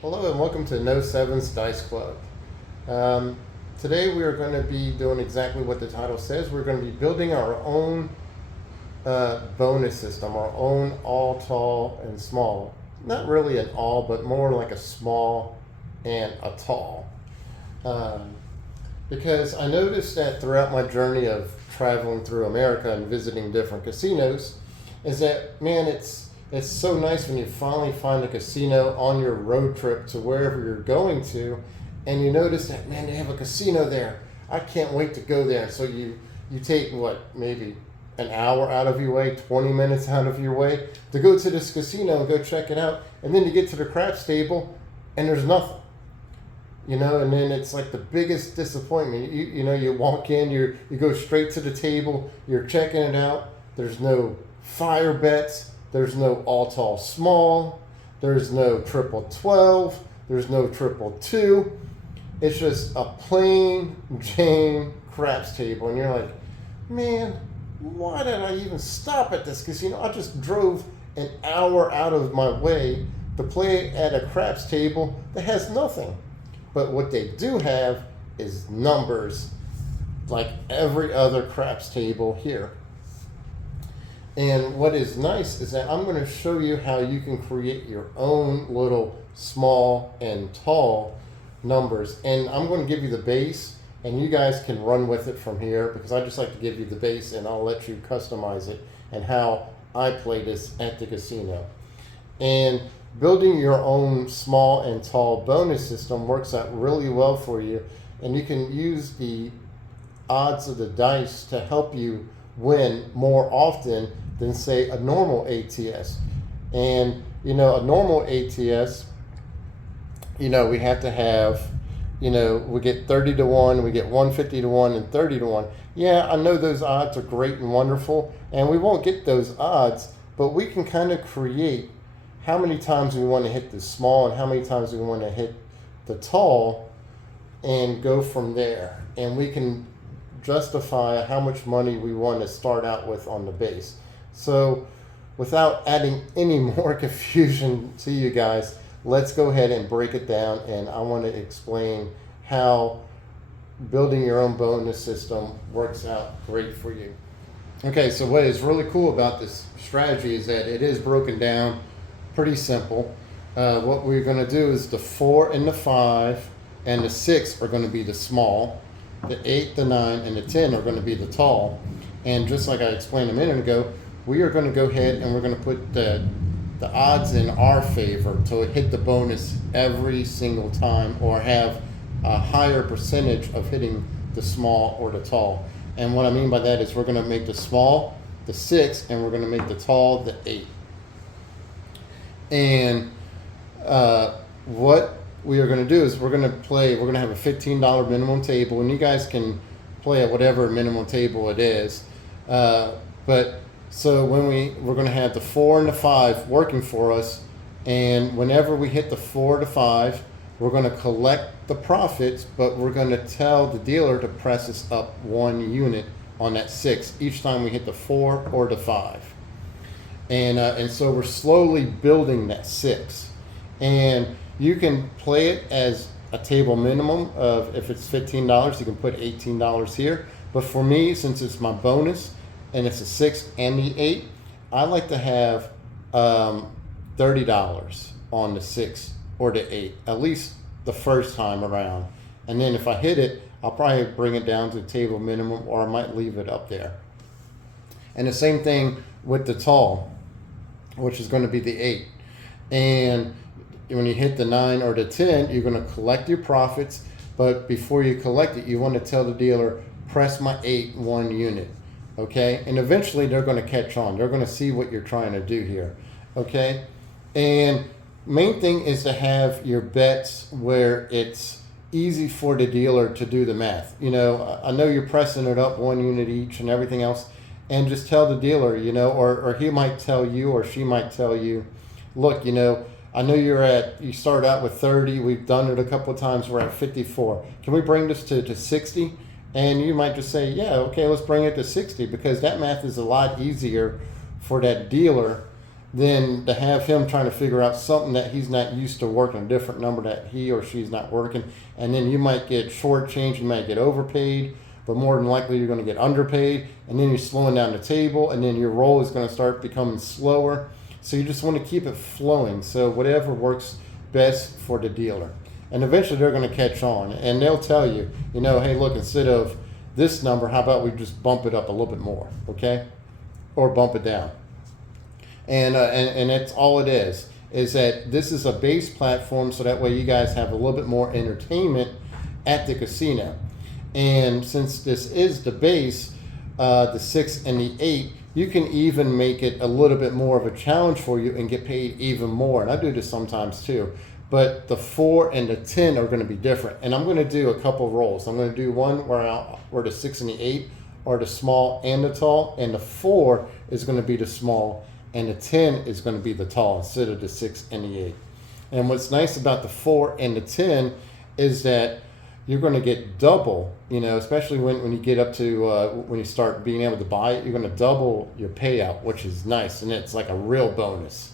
Hello and welcome to No Sevens Dice Club. Today we are going to be doing exactly what the title says. We're going to be building our own bonus system, our own all, tall, and small. Not really an all, but more like a small and a tall. Because I noticed that throughout my journey of traveling through America and visiting different casinos, is that, man, it's so nice when you finally find a casino on your road trip to wherever you're going to, and you notice that, man, they have a casino there. I can't wait to go there. So you take, maybe an hour out of your way, 20 minutes out of your way to go to this casino and go check it out. And then you get to the craps table and there's nothing. And then it's like the biggest disappointment. You walk in, you go straight to the table, you're checking it out. There's no fire bets. There's no all tall small. There's no triple 12. There's no triple 2. It's just a plain Jane craps table. And you're like, man, why did I even stop at this casino? I just drove an hour out of my way to play at a craps table that has nothing. But what they do have is numbers like every other craps table here. And what is nice is that I'm going to show you how you can create your own little small and tall numbers. And I'm going to give you the base, and you guys can run with it from here, because I just like to give you the base and I'll let you customize it and how I play this at the casino. And building your own small and tall bonus system works out really well for you, and you can use the odds of the dice to help you win more often than, say, a normal ATS. And a normal ATS, we have to have, we get 30 to 1, we get 150 to 1, and 30 to 1. Yeah, I know those odds are great and wonderful, and we won't get those odds, but we can kind of create how many times we want to hit the small and how many times we want to hit the tall and go from there. And we can justify how much money we want to start out with on the base. So without adding any more confusion to you guys, let's go ahead and break it down, and I want to explain how building your own bonus system works out great for you. Okay, so what is really cool about this strategy is that it is broken down pretty simple. What we're going to do is the 4 and the 5 and the 6 are going to be the small. The 8, the 9, and the 10 are going to be the tall. And just like I explained a minute ago, we are going to go ahead and we're going to put the odds in our favor to hit the bonus every single time, or have a higher percentage of hitting the small or the tall. And what I mean by that is we're going to make the small the 6, and we're going to make the tall the 8. And what we are going to do is we're going to have a $15 minimum table, and you guys can play at whatever minimum table it is. But so when we're going to have the 4 and the 5 working for us, and whenever we hit the 4 to 5, we're going to collect the profits, but we're going to tell the dealer to press us up 1 unit on that 6 each time we hit the 4 or the 5. And so we're slowly building that 6. And you can play it as a table minimum of, if it's $15, you can put $18 here. But for me, since it's my bonus and it's a 6 and the 8, I like to have $30 on the 6 or the 8, at least the first time around. And then if I hit it, I'll probably bring it down to the table minimum, or I might leave it up there. And the same thing with the tall, which is going to be the 8. And when you hit the 9 or the 10, you're going to collect your profits. But before you collect it, you want to tell the dealer, press my 8 1 unit. Okay? And eventually they're going to catch on. They're going to see what you're trying to do here. Okay? And main thing is to have your bets where it's easy for the dealer to do the math. I know you're pressing it up 1 unit each and everything else. And just tell the dealer, or he might tell you, or she might tell you, look, I know you start out with 30. We've done it a couple of times. We're at 54. Can we bring this to 60? And you might just say, yeah, okay, let's bring it to 60, because that math is a lot easier for that dealer than to have him trying to figure out something that he's not used to working, a different number that he or she's not working. And then you might get shortchanged, you might get overpaid, but more than likely you're going to get underpaid. And then you're slowing down the table, and then your roll is going to start becoming slower. So you just want to keep it flowing. So whatever works best for the dealer. And eventually they're going to catch on, and they'll tell you, hey, look, instead of this number, how about we just bump it up a little bit more, okay? Or bump it down. And that's all it is that this is a base platform, so that way you guys have a little bit more entertainment at the casino. And since this is the base, the 6 and the 8, you can even make it a little bit more of a challenge for you and get paid even more. And I do this sometimes too. But the 4 and the 10 are going to be different. And I'm going to do a couple rolls. I'm going to do one where the 6 and the 8 are the small and the tall, and the 4 is going to be the small, and the 10 is going to be the tall instead of the 6 and the 8. And what's nice about the 4 and the 10 is that you're going to get double, especially when you get up to, when you start being able to buy it, you're going to double your payout, which is nice, and it's like a real bonus.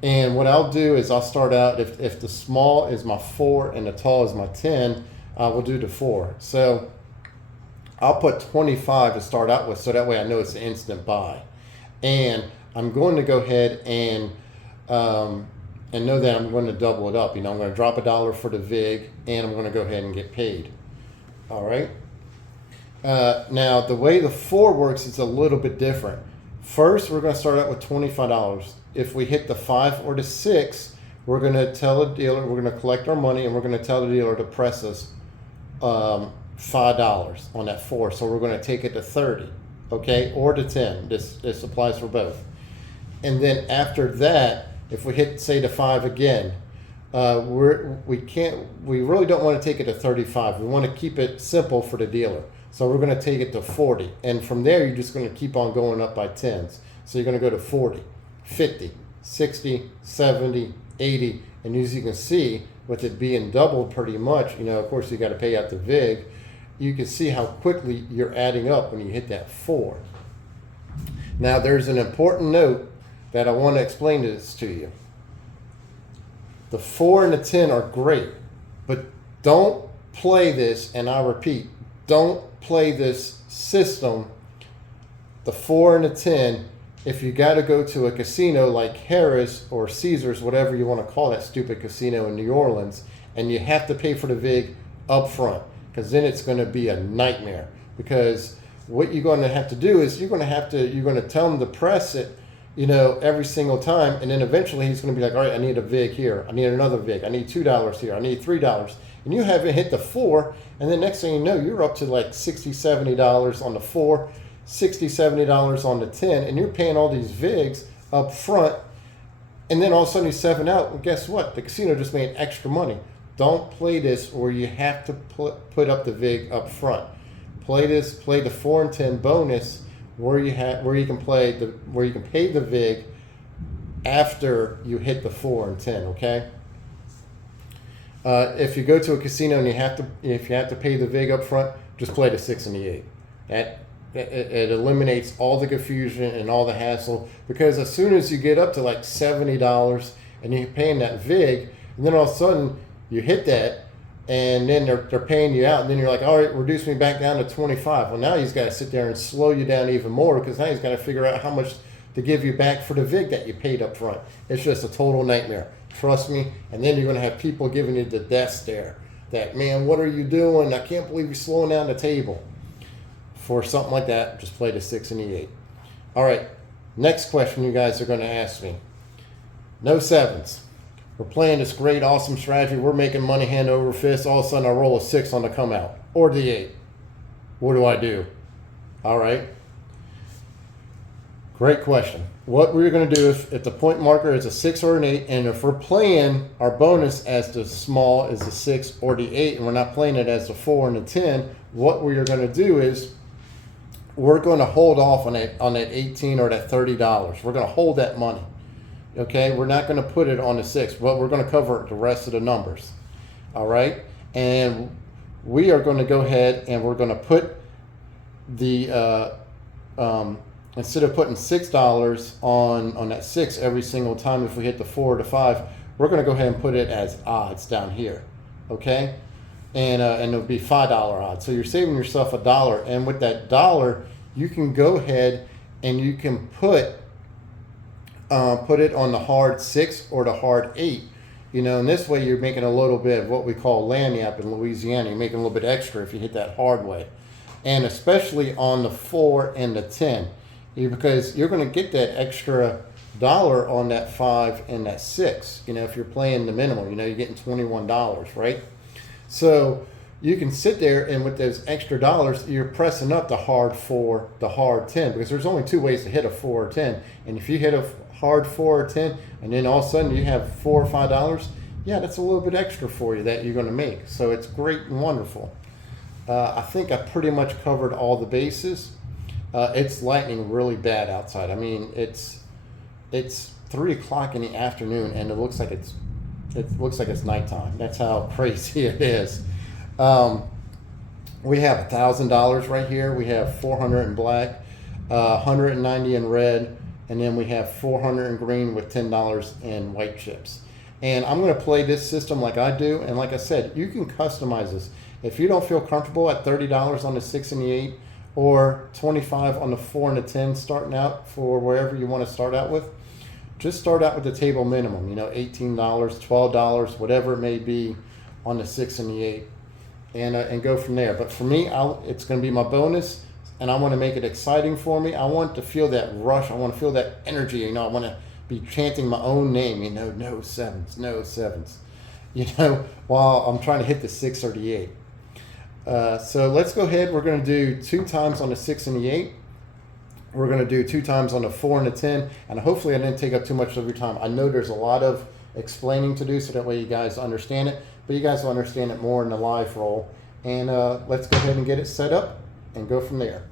And what I'll do is I'll start out, if the small is my 4 and the tall is my 10, we'll do the 4. So I'll put 25 to start out with, so that way I know it's an instant buy. And I'm going to go ahead and know that I'm going to double it up. I'm going to drop $1 for the VIG, and I'm going to go ahead and get paid. All right. Now, the way the 4 works is a little bit different. First, we're going to start out with $25. If we hit the 5 or the 6, we're going to tell the dealer, we're going to collect our money, and we're going to tell the dealer to press us $5 on that 4. So we're going to take it to 30, okay, or to 10. This applies for both. And then after that, if we hit, say, the 5 again, we really don't want to take it to 35. We want to keep it simple for the dealer. So we're going to take it to 40. And from there, you're just going to keep on going up by 10s. So you're going to go to 40, 50, 60, 70, 80. And as you can see, with it being doubled pretty much, of course, you got to pay out the VIG. You can see how quickly you're adding up when you hit that 4. Now, there's an important note that I want to explain this to you. The 4 and the 10 are great, but don't play this, and I repeat, don't play this system, the 4 and the 10, if you got to go to a casino like Harrah's or Caesars, whatever you want to call that stupid casino in New Orleans, and you have to pay for the VIG up front, because then it's going to be a nightmare. Because what you're going to have to do is you're going to tell him to press it, every single time, and then eventually he's going to be like, all right, I need a VIG here, I need another VIG, I need $2 here, I need $3, and you haven't hit the 4, and then next thing you know, you're up to like $60, $70 on the 4, $60, $70 on the 10, and you're paying all these VIGs up front, and then all of a sudden you 7 out. Well, guess what? The casino just made extra money. Don't play this where you have to put up the VIG up front. Play the 4 and 10 bonus where you can pay the VIG after you hit the 4 and 10. Okay. If you go to a casino and if you have to pay the VIG up front, just play the 6 and the 8. It eliminates all the confusion and all the hassle, because as soon as you get up to like $70 and you're paying that VIG, and then all of a sudden you hit that, and then they're paying you out, and then you're like, all right, reduce me back down to 25. Well, now he's got to sit there and slow you down even more, because now he's got to figure out how much to give you back for the VIG that you paid up front. It's just a total nightmare. Trust me. And then you're going to have people giving you the death stare. That, man, what are you doing? I can't believe you're slowing down the table. For something like that, just play the 6 and the 8. All right, next question you guys are going to ask me. No 7s. We're playing this great, awesome strategy. We're making money hand over fist. All of a sudden, I roll a 6 on the come out, or the 8. What do I do? All right. Great question. What we're going to do if the point marker is a 6 or an 8, and if we're playing our bonus as the small is the 6 or the 8, and we're not playing it as the 4 and the 10, what we are going to do is we're going to hold off on that 18 or that $30. We're going to hold that money. Okay, we're not going to put it on the 6, but we're going to cover the rest of the numbers. All right, and we are going to go ahead and we're going to put the instead of putting $6 on that 6 every single time, if we hit the 4 or the 5, we're going to go ahead and put it as odds down here, okay? And it'll be $5 odds. So you're saving yourself $1, and with that dollar, you can go ahead and you can put it on the hard 6 or the hard 8. You know, and this way you're making a little bit of what we call lagniappe in Louisiana. You're making a little bit extra if you hit that hard way, and especially on the 4 and the 10. Because you're going to get that extra dollar on that 5 and that 6. You know, if you're playing the minimal, you know, you're getting $21, right? So you can sit there and with those extra dollars, you're pressing up the hard 4, the hard 10, because there's only 2 ways to hit a 4 or 10. And if you hit a hard 4 or 10, and then all of a sudden you have $4 or $5, yeah, that's a little bit extra for you that you're going to make. So it's great and wonderful. I think I pretty much covered all the bases. It's lightning really bad outside. I mean, it's 3 o'clock in the afternoon, and it looks like it's nighttime. That's how crazy it is. We have $1,000 right here. We have 400 in black, 190 in red, and then we have 400 in green with $10 in white chips. And I'm going to play this system like I do. And like I said, you can customize this. If you don't feel comfortable at $30 on the 6 and the 8, or 25 on the 4 and the 10 starting out for wherever you want to start out with, just start out with the table minimum, you know, $18, $12, whatever it may be on the 6 and the 8, and go from there. But for me, it's going to be my bonus, and I want to make it exciting for me. I want to feel that rush. I want to feel that energy. You know, I want to be chanting my own name, you know, no sevens, you know, while I'm trying to hit the 6 or the 8. So let's go ahead. We're going to do 2 times on the 6 and the 8. We're going to do 2 times on the 4 and the 10. And hopefully I didn't take up too much of your time. I know there's a lot of explaining to do, so that way you guys understand it. But you guys will understand it more in the live roll. And let's go ahead and get it set up and go from there.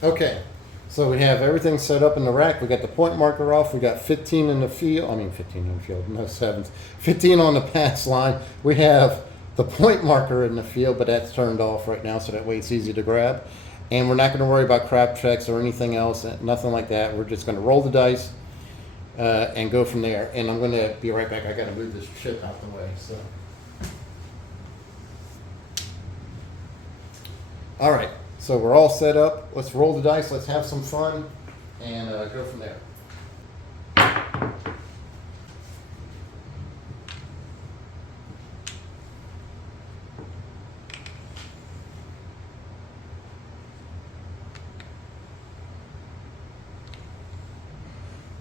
Okay, so we have everything set up in the rack. We got the point marker off. We got 15 in the field. I mean, 15 in the field, no sevens. 15 on the pass line. We have the point marker in the field, but that's turned off right now, so that way it's easy to grab. And we're not going to worry about crap checks or anything else, nothing like that. We're just going to roll the dice and go from there. And I'm going to be right back. I got to move this shit out the way. So, all right. So we're all set up. Let's roll the dice. Let's have some fun and go from there.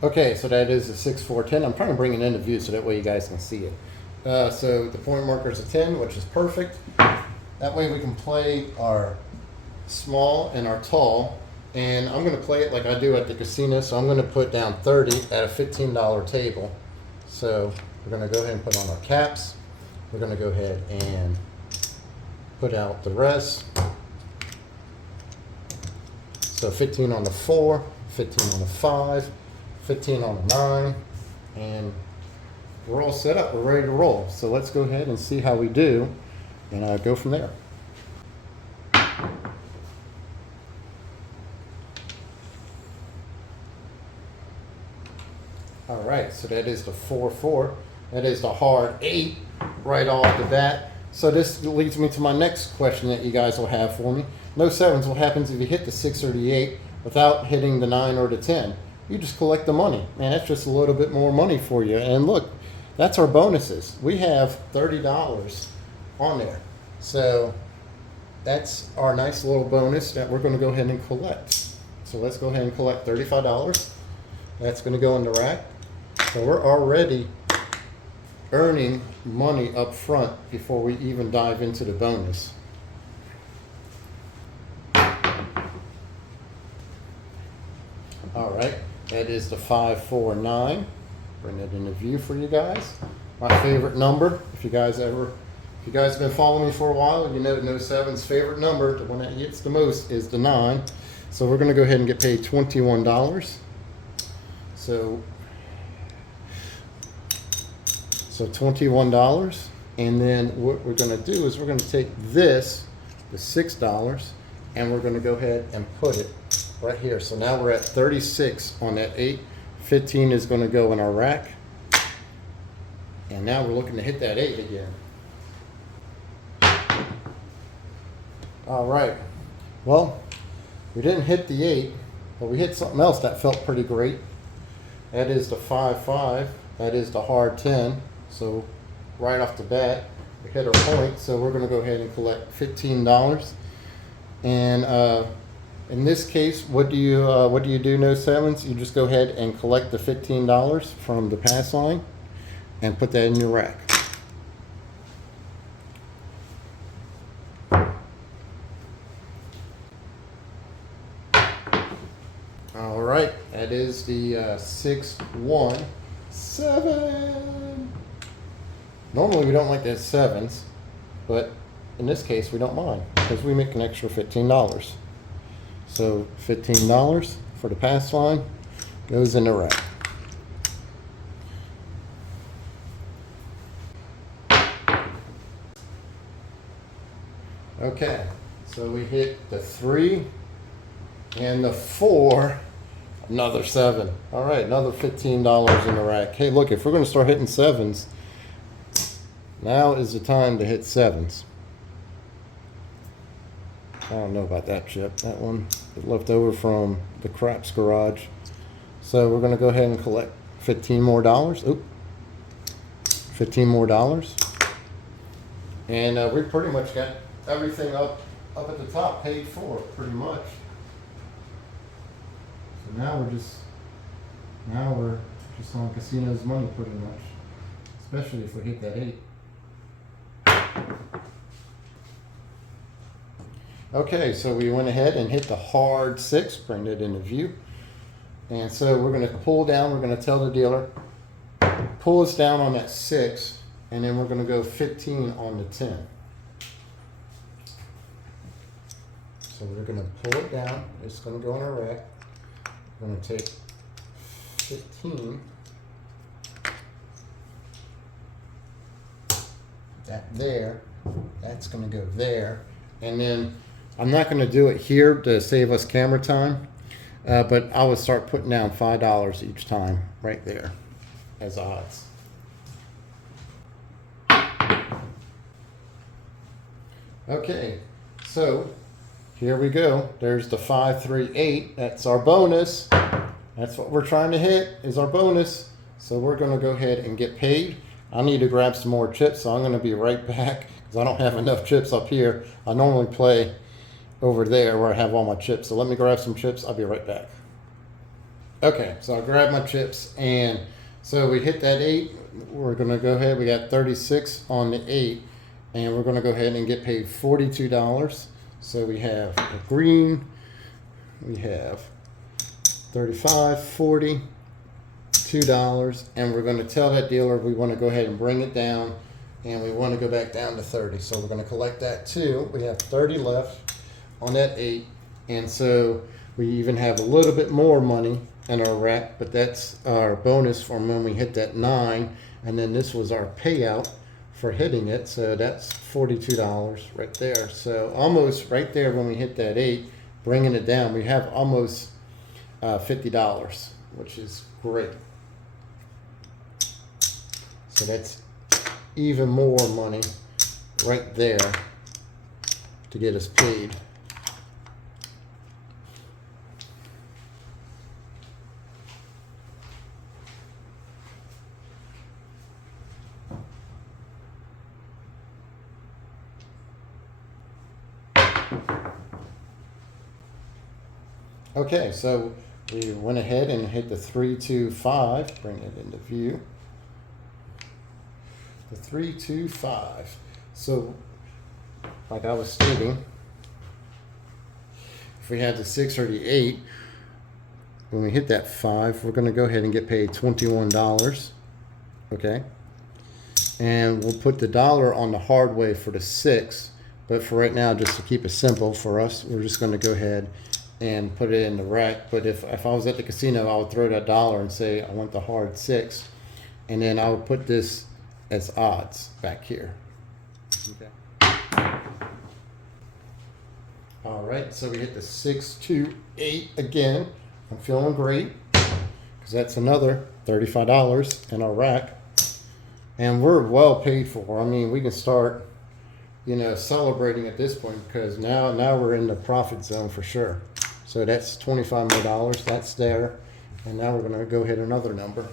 Okay, so that is a 6, 4, 10. I'm trying to bring it into view so that way you guys can see it. So the point marker is a 10, which is perfect. That way we can play our small and our tall, and I'm going to play it like I do at the casino. So I'm going to put down 30 at a $15 table. So we're going to go ahead and put on our caps. We're going to go ahead and put out the rest. So 15 on the 4, 15 on the 5, 15 on the 9, and we're all set up. We're ready to roll. So let's go ahead and see how we do, and go from there. All right, so that is the 4, 4. That is the hard 8 right off the bat. So this leads me to my next question that you guys will have for me. No sevens. What happens if you hit the 6 or the 8 without hitting the 9 or the 10? You just collect the money. Man, that's just a little bit more money for you. And look, that's our bonuses. We have $30 on there. So that's our nice little bonus that we're going to go ahead and collect. So let's go ahead and collect $35. That's going to go in the rack. So we're already earning money up front before we even dive into the bonus. All right, that is the 549. Bring that into view for you guys. My favorite number, if you guys have been following me for a while, you know No 7's favorite number, the one that hits the most, is the 9. So we're going to go ahead and get paid $21. So $21. And then what we're going to do is we're going to take this, the $6, and we're going to go ahead and put it right here. So now we're at 36 on that 8. 15 is going to go in our rack. And now we're looking to hit that 8 again. All right. Well, we didn't hit the 8, but we hit something else that felt pretty great. That is the 5-5. That is the hard 10. So right off the bat, we hit our point. So we're going to go ahead and collect $15. And in this case, what do you do, No 7s? You just go ahead and collect the $15 from the pass line and put that in your rack. All right, that is the 617. Normally we don't like the 7s, but in this case we don't mind because we make an extra $15. So $15 for the pass line goes in the rack. Okay, so we hit the 3 and the 4, another 7. All right, another $15 in the rack. Hey, look, if we're going to start hitting 7s, now is the time to hit 7s. I don't know about that chip. That one is left over from the craps garage. So we're going to go ahead and collect $15 more. Oop, $15 more. And we pretty much got everything up at the top paid for, pretty much. So now we're just on casino's money, pretty much. Especially if we hit that 8. Okay, so we went ahead and hit the hard 6, bring it into view. And so we're going to pull down, we're going to tell the dealer, pull us down on that 6, and then we're going to go 15 on the 10. So we're going to pull it down, it's going to go in our rack. We're going to take 15, that there, that's going to go there, and then I'm not going to do it here to save us camera time, but I would start putting down $5 each time right there as odds. Okay, so here we go. There's the 538. That's our bonus. That's what we're trying to hit, is our bonus. So we're going to go ahead and get paid. I need to grab some more chips, so I'm going to be right back because I don't have enough chips up here. I normally play over there where I have all my chips. So let me grab some chips. I'll be right back. Okay, so I grabbed my chips, and so we hit that 8. We're going to go ahead. We got 36 on the 8, and we're going to go ahead and get paid $42. So we have the green, we have 35, 40, $2, and we're going to tell that dealer we want to go ahead and bring it down, and we want to go back down to 30. So we're going to collect that too. We have 30 left on that 8, and so we even have a little bit more money in our rack, but that's our bonus from when we hit that 9, and then this was our payout for hitting it, so that's $42 right there. So almost right there when we hit that 8, bringing it down, we have almost $50, which is great. So that's even more money right there to get us paid. Okay, so we went ahead and hit the 325, bring it into view. The 325. So, like I was stating, if we had the 6 or the 8, when we hit that 5, we're going to go ahead and get paid $21. Okay. And we'll put the dollar on the hard way for the 6. But for right now, just to keep it simple for us, we're just going to go ahead and put it in the rack. But if I was at the casino, I would throw that dollar and say I want the hard 6. And then I would put this as odds back here. Okay. All right, so we hit the 6, 2, 8 again. I'm feeling great because that's another $35 in our rack. And we're well paid for. I mean, we can start, celebrating at this point because now we're in the profit zone for sure. So that's $25 more. That's there. And now we're going to go hit another number.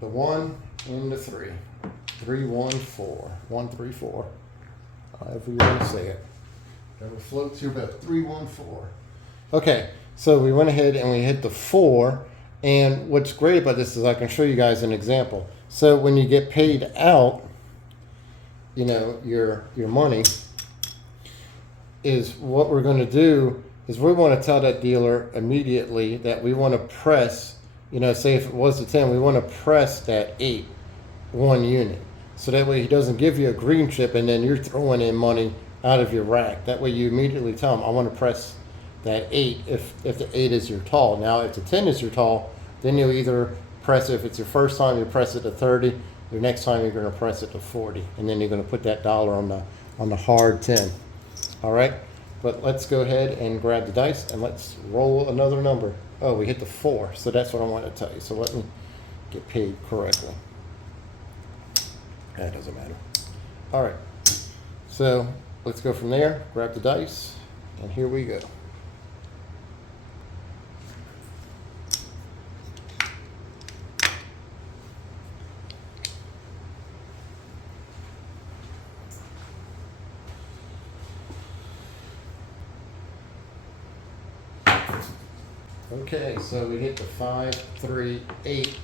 The 1 and the 3. 3, 1, 4. 1, 3, 4. However you want to say it. Whatever floats your boat. 3, 1, 4. Okay, so we went ahead and we hit the 4. And what's great about this is I can show you guys an example. So when you get paid out, your money, is what we're going to do is we want to tell that dealer immediately that we want to press, say if it was the 10, we want to press that 8 1 unit. So that way he doesn't give you a green chip and then you're throwing in money out of your rack. That way you immediately tell him, I want to press that 8 if the 8 is your tall. Now if the 10 is your tall, then you'll either press it, if it's your first time, you press it to 30. Your next time you're going to press it to 40. And then you're going to put that dollar on the hard 10. All right, but let's go ahead and grab the dice and let's roll another number. Oh, we hit the 4, so that's what I want to tell you. So let me get paid correctly. That doesn't matter. All right, so let's go from there, grab the dice, and here we go. Okay, so we hit the 5, 3, 8.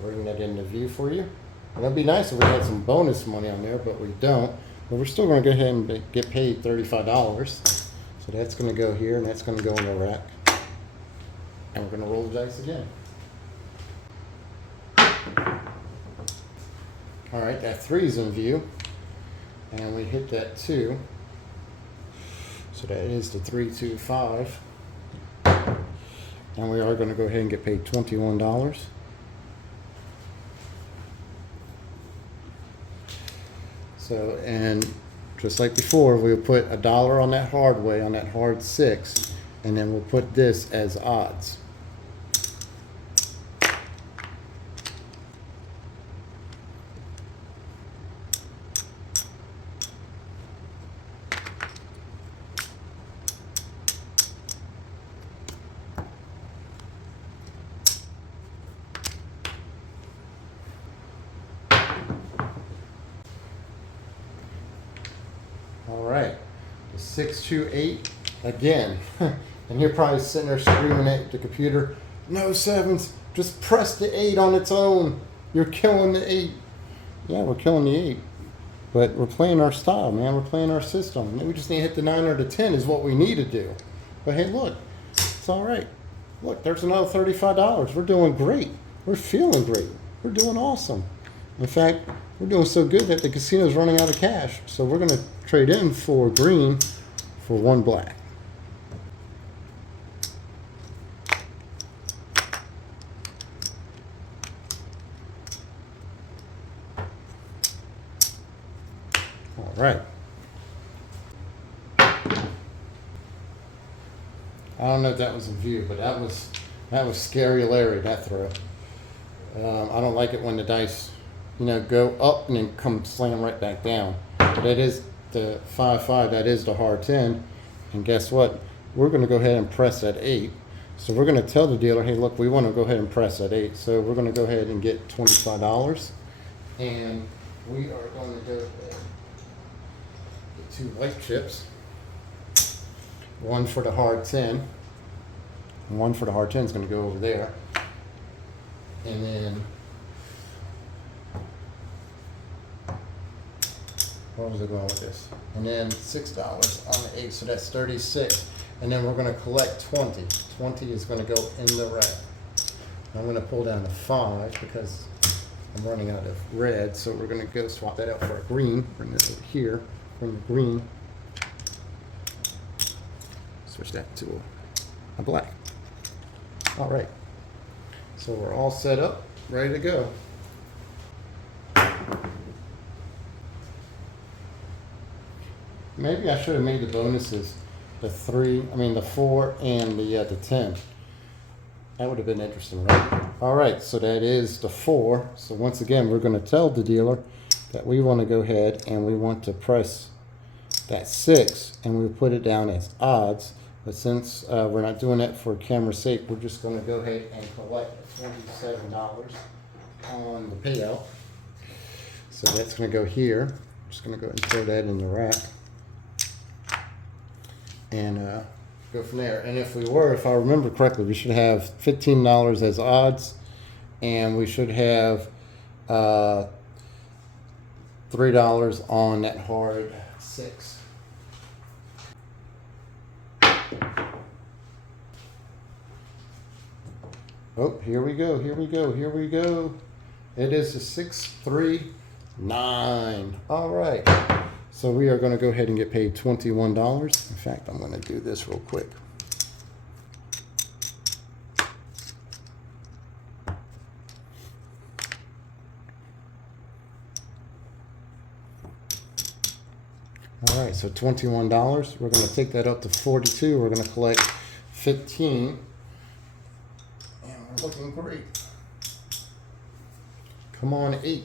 Bring that into view for you. And it'd be nice if we had some bonus money on there, but we don't. But we're still going to go ahead and get paid $35. So that's going to go here, and that's going to go in the rack. And we're going to roll the dice again. All right, that 3 is in view. And we hit that 2. So that is the 3, 2, 5. And we are going to go ahead and get paid $21. So, and just like before, we'll put a dollar on that hard way, on that hard 6, and then we'll put this as odds. All right, the 6, 2, 8 again. And you're probably sitting there screaming at the computer, no 7s, just press the 8 on its own. You're killing the 8. Yeah, we're killing the 8. But we're playing our style, man. We're playing our system. We just need to hit the 9 or the 10 is what we need to do. But hey, look, it's all right. Look, there's another $35. We're doing great. We're feeling great. We're doing awesome. In fact, we're doing so good that the casino's running out of cash. So we're going to trade in 4 green for 1 black. All right. I don't know if that was in view, but that was scary Larry, that throw. I don't like it when the dice, go up and then come slam right back down. But that is the 5, 5. That is the hard 10. And guess what? We're going to go ahead and press that 8. So we're going to tell the dealer, hey, look, we want to go ahead and press that 8. So we're going to go ahead and get $25. And we are going to go ahead and get 2 white chips. 1 for the hard 10. And 1 for the hard 10 is going to go over there. And then, where was I going with this? And then $6 on the 8, so that's 36. And then we're going to collect 20. 20 is going to go in the rack. I'm going to pull down the 5 because I'm running out of red, so we're going to go swap that out for a green. Bring this over here, bring the green. Switch that to a black. All right. So we're all set up, ready to go. Maybe I should have made the bonuses the 4 and the 10. That would have been interesting, right? All right, so that is the 4. So once again, we're going to tell the dealer that we want to go ahead and we want to press that 6 and we put it down as odds. But since we're not doing that for camera's sake, we're just going to go ahead and collect $27 on the payout. So that's going to go here. I'm just going to go ahead and throw that in the rack. And go from there. And if I remember correctly, we should have $15 as odds, and we should have $3 on that hard 6. Oh, here we go. It is a 639. All right. So we are going to go ahead and get paid $21. In fact, I'm going to do this real quick. All right, so $21. We're going to take that up to 42. We're going to collect 15. And we're looking great. Come on, 8.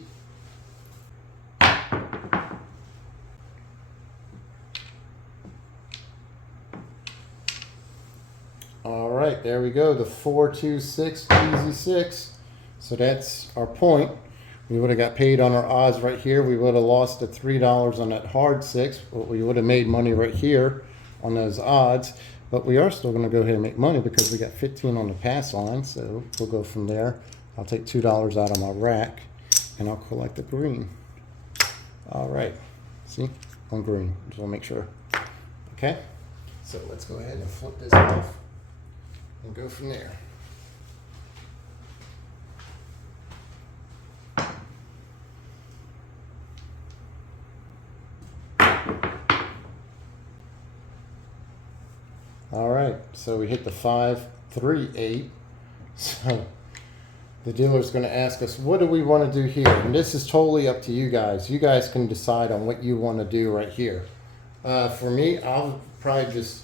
All right, there we go. The 426 easy 6. So that's our point. We would have got paid on our odds right here. We would have lost the $3 on that hard 6, but we would have made money right here on those odds. But we are still going to go ahead and make money because we got 15 on the pass line. So we'll go from there. I'll take $2 out of my rack and I'll collect the green. All right. See? On green. Just want to make sure. Okay. So let's go ahead and flip this off and go from there. All right, so we hit the 538. So the dealer's going to ask us, what do we want to do here? And this is totally up to you guys. You guys can decide on what you want to do right here. For me, I'll probably just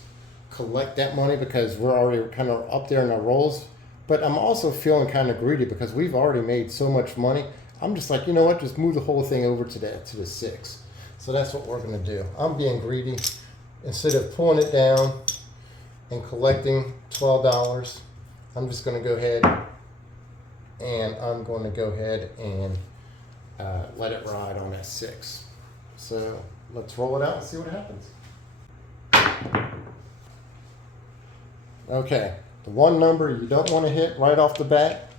collect that money because we're already kind of up there in our rolls. But I'm also feeling kind of greedy because we've already made so much money. I'm just like, you know what? Just move the whole thing over to the 6. So that's what we're going to do. I'm being greedy. Instead of pulling it down and collecting $12, I'm just going to go ahead and I'm going to go ahead and let it ride on that 6. So let's roll it out and see what happens. Okay, the one number you don't want to hit right off the bat,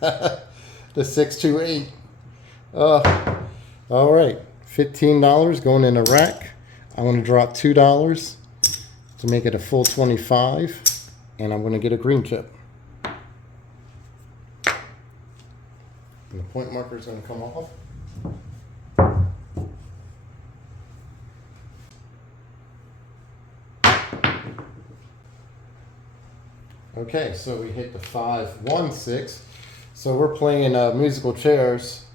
the 628. All right, $15 going in a rack. I'm going to drop $2 to make it a full 25, and I'm going to get a green chip. And the point marker is going to come off. Okay, so we hit the 516. So we're playing musical chairs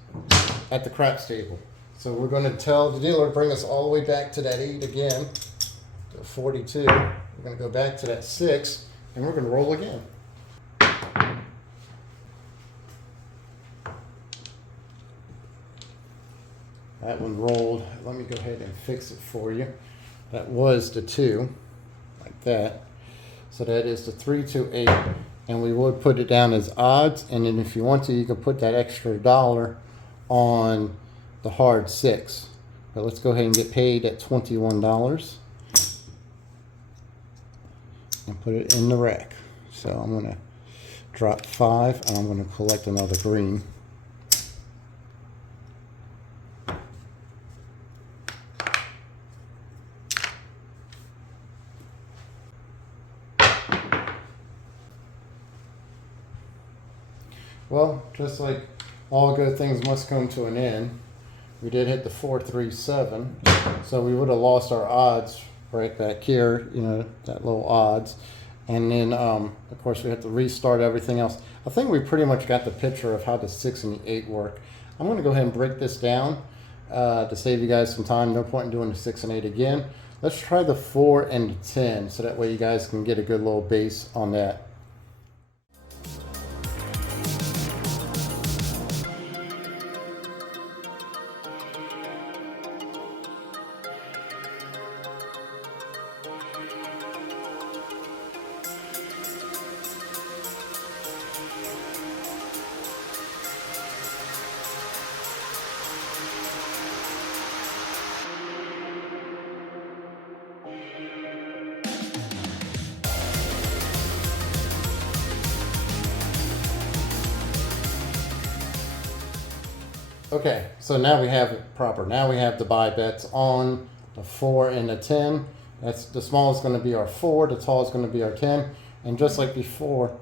at the craps table. So we're going to tell the dealer to bring us all the way back to that 8 again, to 42. We're going to go back to that 6, and we're going to roll again. That one rolled. Let me go ahead and fix it for you. That was the 2, like that. So that is the 328, and we would put it down as odds. And then if you want to, you can put that extra $1 on the hard 6. But let's go ahead and get paid at $21 and put it in the rack. So I'm gonna drop 5, and I'm going to collect another green. Well, just like all good things must come to an end, we did hit the 437, so we would have lost our odds right back here, you know, that little odds. And then, of course, we have to restart everything else. I think we pretty much got the picture of how the 6 and the 8 work. I'm going to go ahead and break this down to save you guys some time. No point in doing the 6 and 8 again. Let's try the 4 and the 10, so that way you guys can get a good little base on that. Okay, so now we have it proper. Now we have the buy bets on the 4 and the 10. That's the small is going to be our 4, the tall is going to be our 10. And just like before,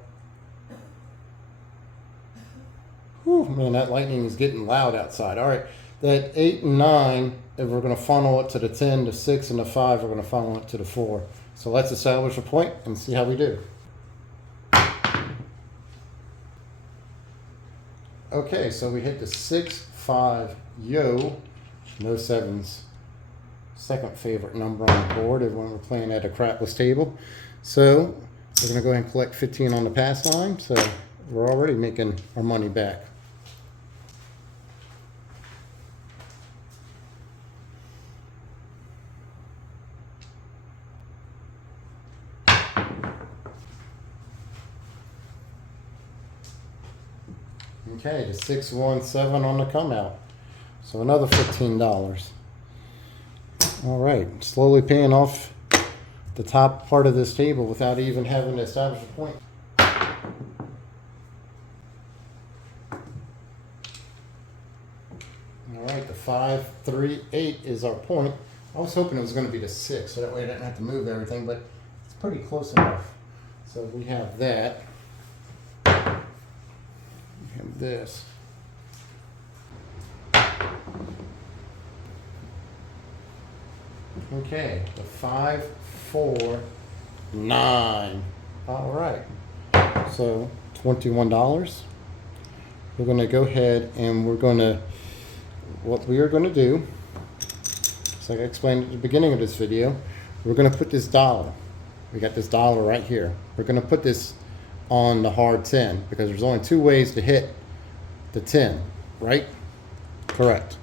whew, man, that lightning is getting loud outside. All right, that 8 and 9, if we're going to funnel it to the 10, the 6, and the 5, we're going to funnel it to the 4. So let's establish a point and see how we do. Okay, so we hit the 6, 5, yo, no 7s. Second favorite number on the board when we're playing at a crapless table. So we're going to go ahead and collect 15 on the pass line. So we're already making our money back. Okay, the 617 on the come out. So another $15. All right, slowly paying off the top part of this table without even having to establish a point. All right, the 5, 3, 8 is our point. I was hoping it was going to be the 6, so that way I didn't have to move everything, but it's pretty close enough. So we have that. We have this. Okay, the 5, 4, 9. All right, so $21. We're going to go ahead and what we are going to do, so like I explained at the beginning of this video, we're going to put this dollar. We got this dollar right here. We're going to put this on the hard 10 because there's only 2 ways to hit the 10, right? Correct.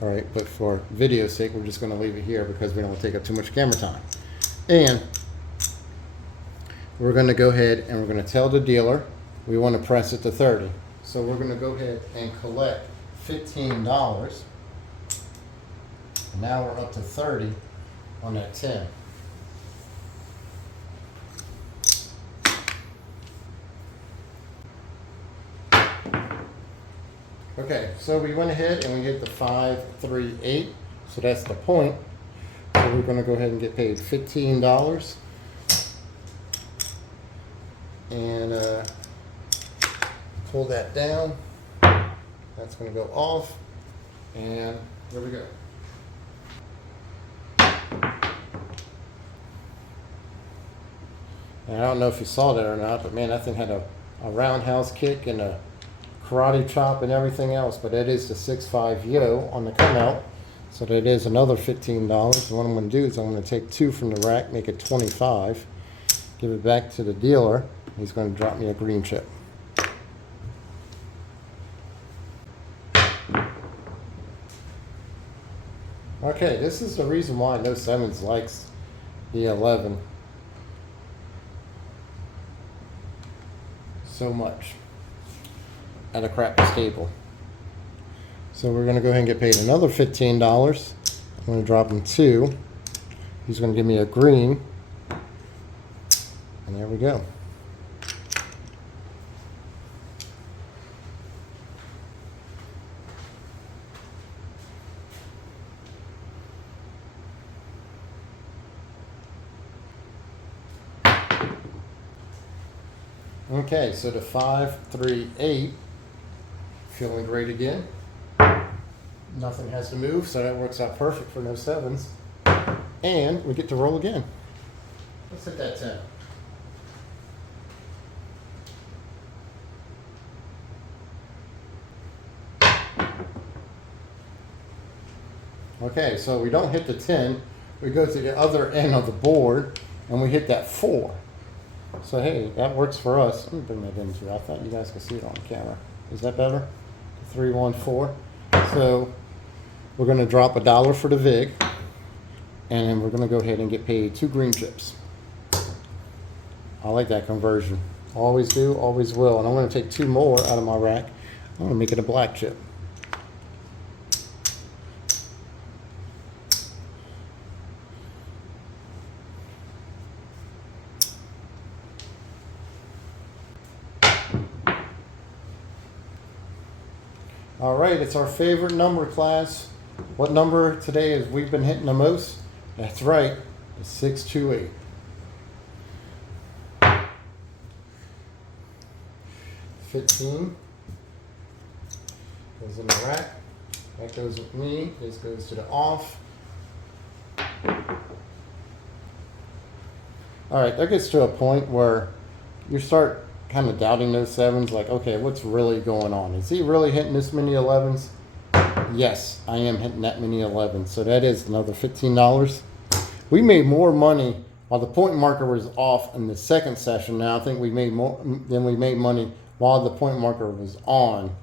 All right, but for video's sake, we're just going to leave it here because we don't want to take up too much camera time. And we're going to go ahead and we're going to tell the dealer we want to press it to 30. So we're going to go ahead and collect $15. And now we're up to 30 on that 10. Okay, so we went ahead and we hit the 5, 3, 8. So that's the point. So we're going to go ahead and get paid $15. And pull that down. That's going to go off. And there we go. And I don't know if you saw that or not, but man, that thing had a roundhouse kick and a karate chop and everything else. But that is the 6-5 yo on the come out. So that is another $15. And what I'm going to do is I'm going to take 2 from the rack, make it 25, give it back to the dealer. He's going to drop me a green chip. Okay, this is the reason why No 7s likes the 11 so much at a crapless table. So we're going to go ahead and get paid another $15. I'm going to drop him 2. He's going to give me a green. And there we go. Okay, so the 5, 3, 8, feeling great again. Nothing has to move, so that works out perfect for no 7s. And we get to roll again. Let's hit that 10. Okay, so we don't hit the 10. We go to the other end of the board and we hit that 4. So hey, that works for us. Let me bring that in too. I thought you guys could see it on camera. Is that better? 3, 1, 4. So we're going to drop $1 for the VIG, and then we're going to go ahead and get paid 2 green chips. I like that conversion. Always do, always will. And I'm going to take 2 more out of my rack. I'm going to make it a black chip. All right, it's our favorite number class. What number today is we've been hitting the most? That's right, it's 628. $15 goes in the rack. That goes with me. This goes to the off. All right, that gets to a point where you start kind of doubting those 7s, like, okay, what's really going on? Is he really hitting this many 11s? Yes, I am hitting that many 11s. So that is another $15. We made more money while the point marker was off in the second session. Now I think we made more than we made money while the point marker was on.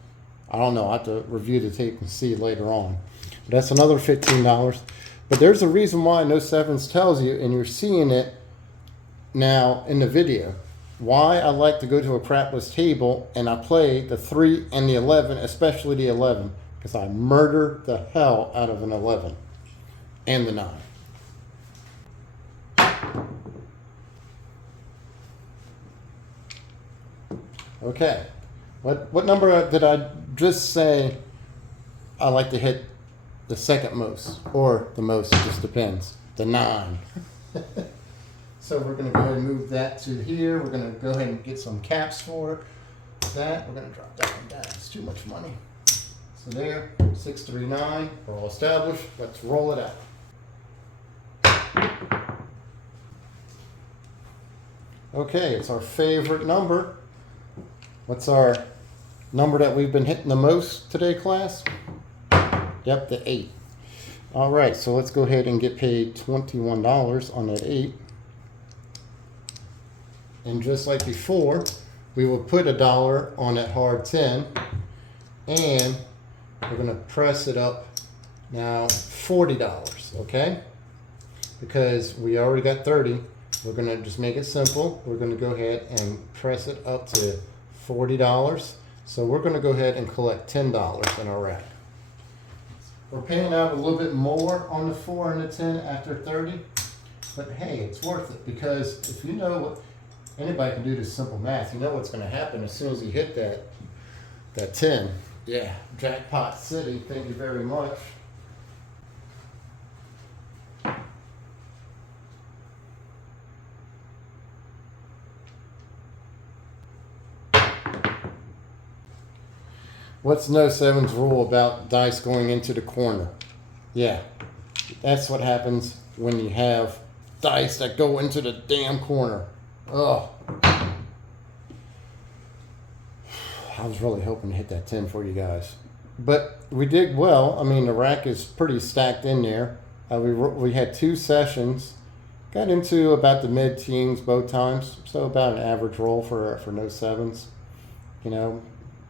I don't know. I have to review the tape and see later on. But that's another $15. But there's a reason why no 7s tells you, and you're seeing it now in the video. Why I like to go to a crapless table and I play the 3 and the 11, especially the 11, because I murder the hell out of an 11 and the 9. Okay, what number did I just say I like to hit the second most, or the most, it just depends, the 9. So we're going to go ahead and move that to here. We're going to go ahead and get some caps for that. We're going to drop that one down. It's too much money. So there, 639. We're all established. Let's roll it out. Okay, it's our favorite number. What's our number that we've been hitting the most today, class? Yep, the 8. All right, so let's go ahead and get paid $21 on that 8. And just like before, we will put $1 on that hard 10, and we're going to press it up now $40, okay? Because we already got 30, we're going to just make it simple. We're going to go ahead and press it up to $40. So we're going to go ahead and collect $10 in our rack. We're paying out a little bit more on the 4 and the 10 after 30, but hey, it's worth it, because if you know what, anybody can do this simple math. You know what's going to happen as soon as you hit that 10. Yeah, jackpot city. Thank you very much. What's no 7's rule about dice going into the corner? Yeah, that's what happens when you have dice that go into the damn corner. Oh, I was really hoping to hit that 10 for you guys, but we did well. I mean, the rack is pretty stacked in there. We had 2 sessions, got into about the mid-teens both times, so about an average roll for no 7s. You know,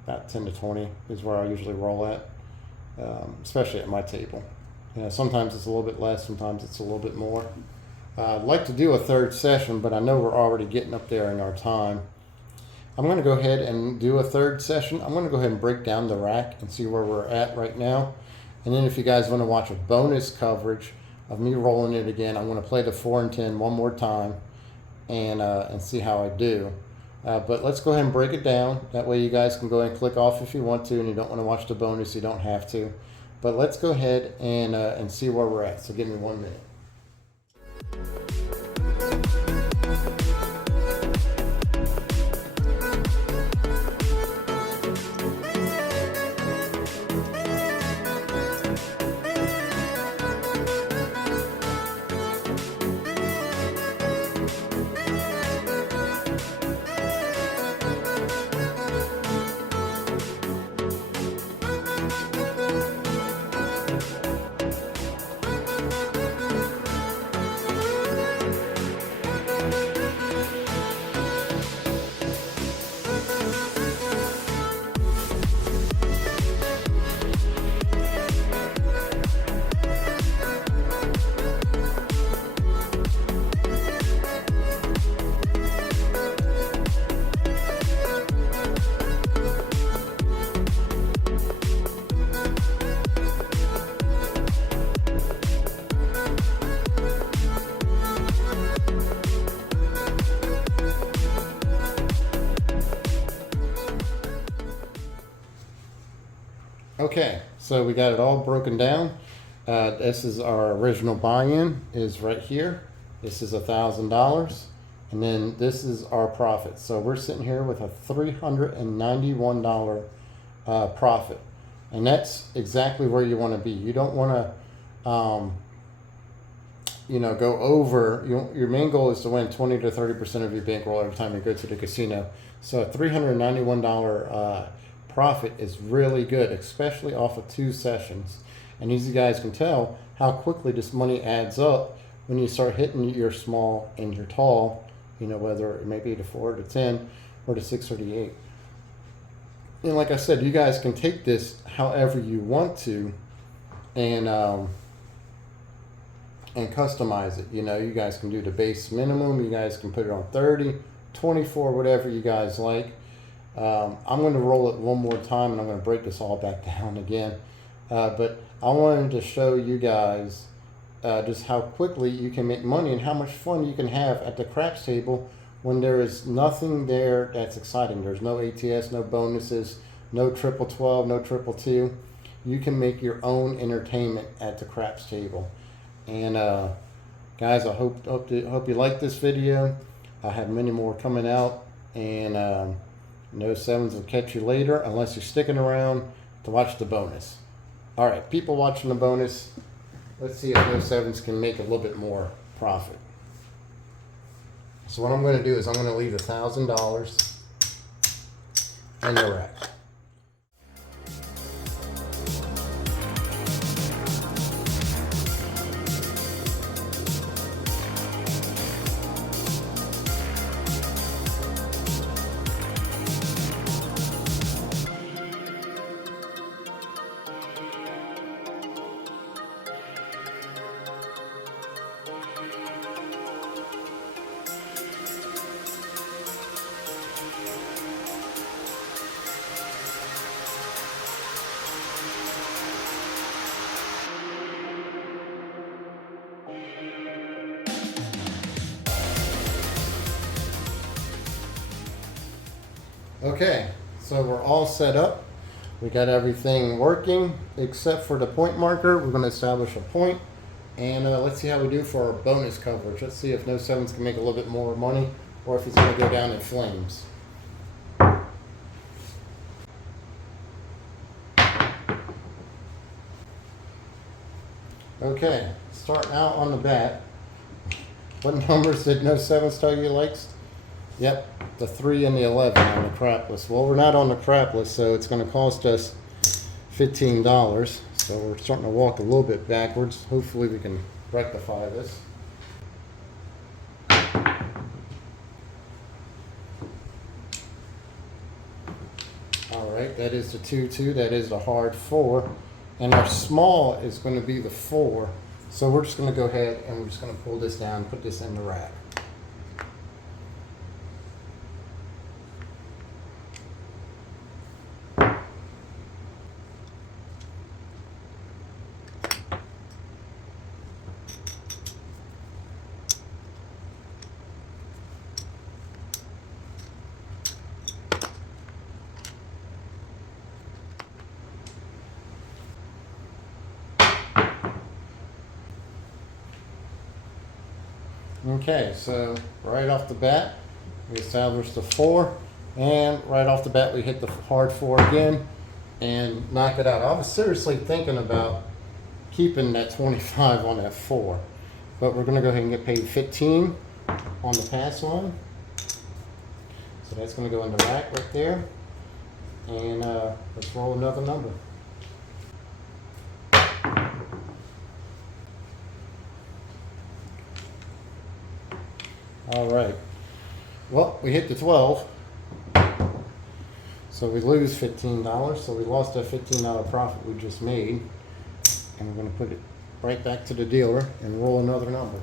about 10 to 20 is where I usually roll at, especially at my table. You know, sometimes it's a little bit less, sometimes it's a little bit more. I'd like to do a 3rd session, but I know we're already getting up there in our time. I'm going to go ahead and do a 3rd session. I'm going to go ahead and break down the rack and see where we're at right now. And then if you guys want to watch a bonus coverage of me rolling it again, I'm going to play the 4 and 10 one more time and see how I do. But let's go ahead and break it down. That way you guys can go ahead and click off if you want to, and you don't want to watch the bonus, you don't have to. But let's go ahead and see where we're at. So give me 1 minute. Okay, so we got it all broken down. This is our original buy-in is right here. This is $1,000, and then this is our profit. So we're sitting here with a $391 profit, and that's exactly where you want to be. You don't want to, go over. Your main goal is to win 20 to 30% of your bankroll every time you go to the casino. So a $391 profit is really good, especially off of 2 sessions. And as you guys can tell how quickly this money adds up when you start hitting your small and your tall, whether it may be the 4 to 10 or the 6 or the 8. And like I said, you guys can take this however you want to and customize it. You guys can do the base minimum. You guys can put it on 30, 24, whatever you guys like. I'm going to roll it one more time, and I'm going to break this all back down again. But I wanted to show you guys just how quickly you can make money and how much fun you can have at the craps table when there is nothing there that's exciting. There's no ATS, no bonuses, no triple 12, no triple 2. You can make your own entertainment at the craps table. And guys, I hope you like this video. I have many more coming out, and No Sevens will catch you later unless you're sticking around to watch the bonus. All right, people watching the bonus, let's see if No Sevens can make a little bit more profit. So what I'm going to do is I'm going to leave $1,000 in the rack. Okay, so we're all set up. We got everything working except for the point marker. We're going to establish a point, and let's see how we do for our bonus coverage. Let's see if No Sevens can make a little bit more money or if he's going to go down in flames. Okay, starting out on the bat. What numbers did No Sevens tell you he likes? Yep, the 3 and the 11 on the crap list. Well, we're not on the crap list, so it's going to cost us $15. So we're starting to walk a little bit backwards. Hopefully we can rectify this. All right, that is the 2-2. That is the hard 4. And our small is going to be the 4. So we're just going to go ahead and we're just going to pull this down and put this in the rack. Okay, so right off the bat, we established the 4, and right off the bat, we hit the hard 4 again and knock it out. I was seriously thinking about keeping that 25 on that 4, but we're going to go ahead and get paid 15 on the pass line. So that's going to go in the rack right there, and let's roll another number. All right, well, we hit the 12, so we lose $15, so we lost that $15 profit we just made, and we're going to put it right back to the dealer and roll another number.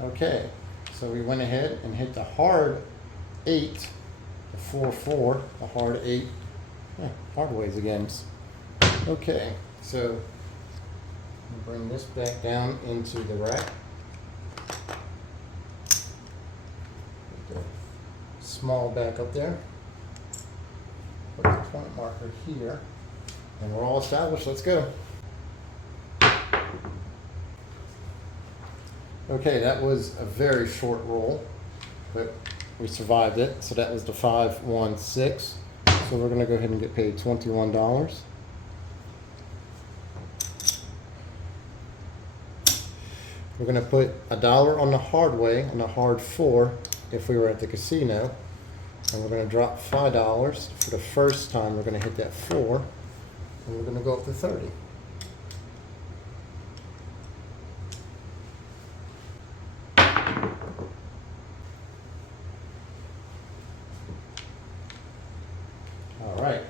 Okay, so we went ahead and hit the hard 8, the 4-4, the hard 8, hard ways again. Okay, so bring this back down into the rack. Put the small back up there. point marker here. And we're all established. Let's go. Okay, that was a very short roll, but we survived it. So that was the 516. So we're going to go ahead and get paid $21. We're going to put $1 on the hard way, on the hard 4, if we were at the casino. And we're going to drop $5. For the first time, we're going to hit that 4. And we're going to go up to 30. All right.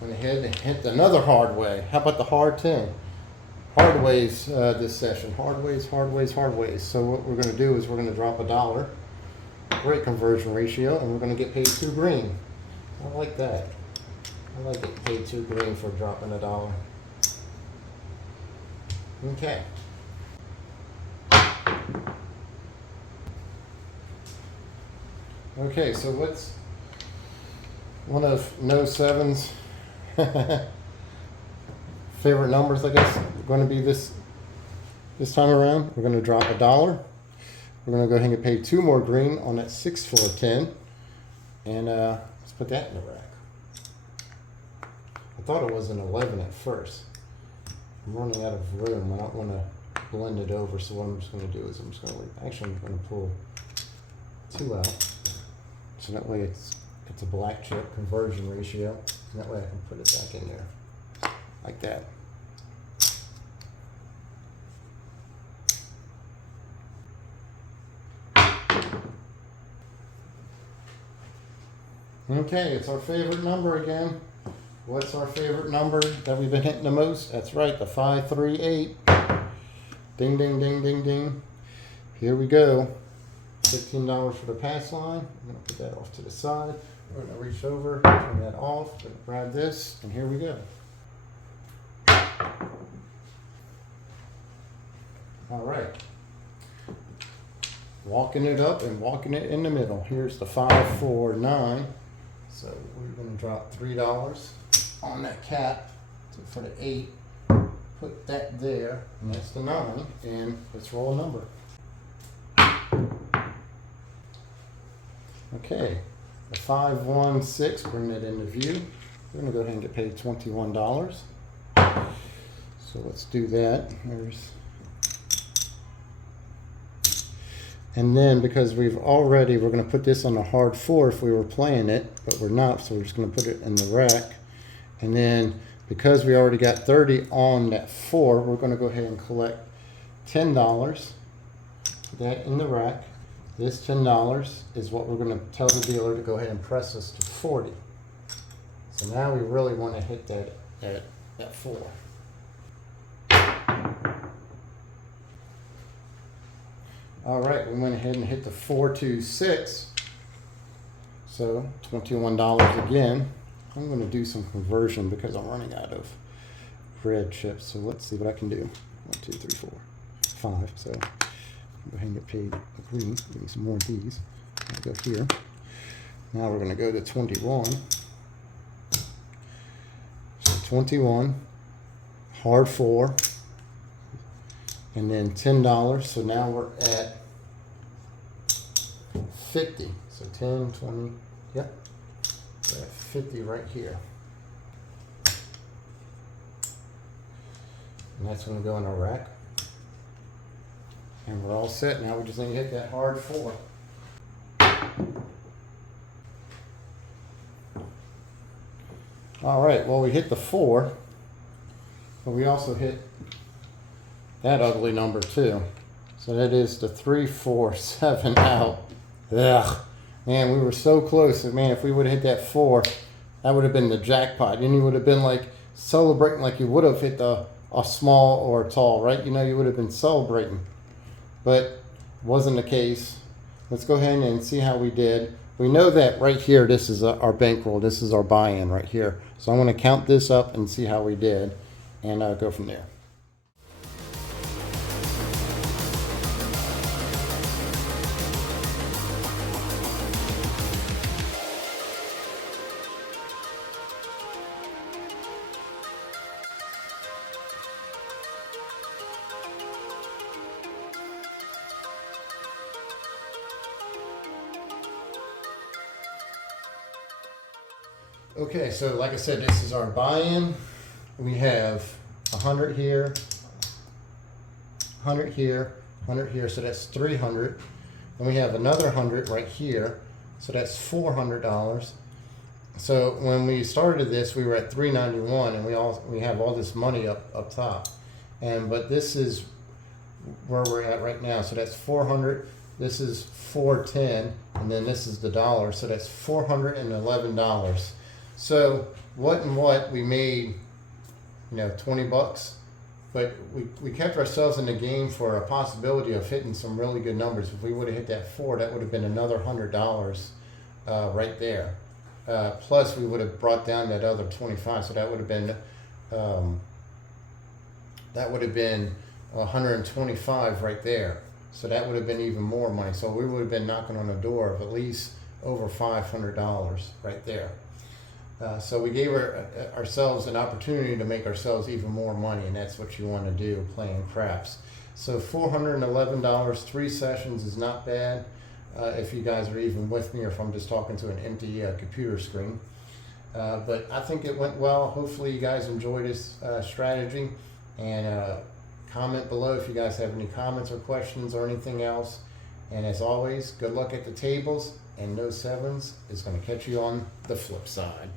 Went ahead and hit another hard way. How about the hard 10? Hard ways this session. Hard ways, hard ways, hard ways. So what we're going to do is we're going to drop $1. Great conversion ratio, and we're going to get paid 2 green. I like that. I like getting paid 2 green for dropping $1. Okay. Okay, so what's one of No 7's favorite numbers, I guess, going to be this time around? We're going to drop $1. We're going to go ahead and get paid 2 more green on that 6, 4, 10. And let's put that in the rack. I thought it was an 11 at first. I'm running out of room. I don't want to blend it over, so what I'm just going to do is I'm just going to leave. Actually, I'm going to pull 2 out. So that way it's a black chip conversion ratio. And that way I can put it back in there. Like that. Okay, it's our favorite number again. What's our favorite number that we've been hitting the most? That's right, the 538. Ding, ding, ding, ding, ding. Here we go. $15 for the pass line. I'm going to put that off to the side. We're going to reach over, turn that off, going to grab this, and here we go. All right. Walking it up and walking it in the middle. Here's the 549. So we're going to drop $3 on that cap for the 8. Put that there, and that's the 9. And let's roll a number. Okay, the 516, bring that into view. We're going to go ahead and get paid $21. So let's do that. And then because we're going to put this on a hard 4 if we were playing it, but we're not, so we're just going to put it in the rack. And then because we already got 30 on that 4, we're going to go ahead and collect $10. Put that in the rack. This $10 is what we're going to tell the dealer to go ahead and press us to 40. So now we really want to hit that 4. All right, we went ahead and hit the 426. So $21 again. I'm going to do some conversion because I'm running out of red chips. So let's see what I can do. 1, 2, 3, 4, 5. So go ahead and get paid a green. Give me some more of these. I'll go here. Now we're going to go to 21. So 21, hard 4, and then $10. So now we're at 50. So 10, 20, yep. We're at 50 right here. And that's going to go in our rack. And we're all set. Now we just need to hit that hard 4. All right, well, we hit the 4, but we also hit that ugly number too. So that is the 3, 4, 7 out. Ugh. Man, we were so close. Man, if we would have hit that 4, that would have been the jackpot. And you would have been like celebrating like you would have hit a small or a tall, right? You know, you would have been celebrating. But wasn't the case. Let's go ahead and see how we did. We know that right here, this is our bankroll. This is our buy-in right here. So I'm going to count this up and see how we did and go from there. Okay, so like I said, this is our buy-in. We have 100 here, 100 here, 100 here, so that's 300. And we have another 100 right here, so that's $400. So when we started this, we were at 391, and we have all this money up top. But this is where we're at right now. So that's 400. This is 410, and then this is the dollar. So that's $411. So what we made, 20 bucks, but we kept ourselves in the game for a possibility of hitting some really good numbers. If we would have hit that 4, that would have been another $100 right there. Plus we would have brought down that other 25, so that would have been 125 right there. So that would have been even more money. So we would have been knocking on the door of at least over $500 right there. So we gave ourselves an opportunity to make ourselves even more money, and that's what you want to do playing craps. So $411, 3 sessions is not bad. If you guys are even with me, or if I'm just talking to an empty computer screen. But I think it went well. Hopefully you guys enjoyed this strategy, and comment below if you guys have any comments or questions or anything else. And as always, good luck at the tables, and no sevens is going to catch you on the flip side.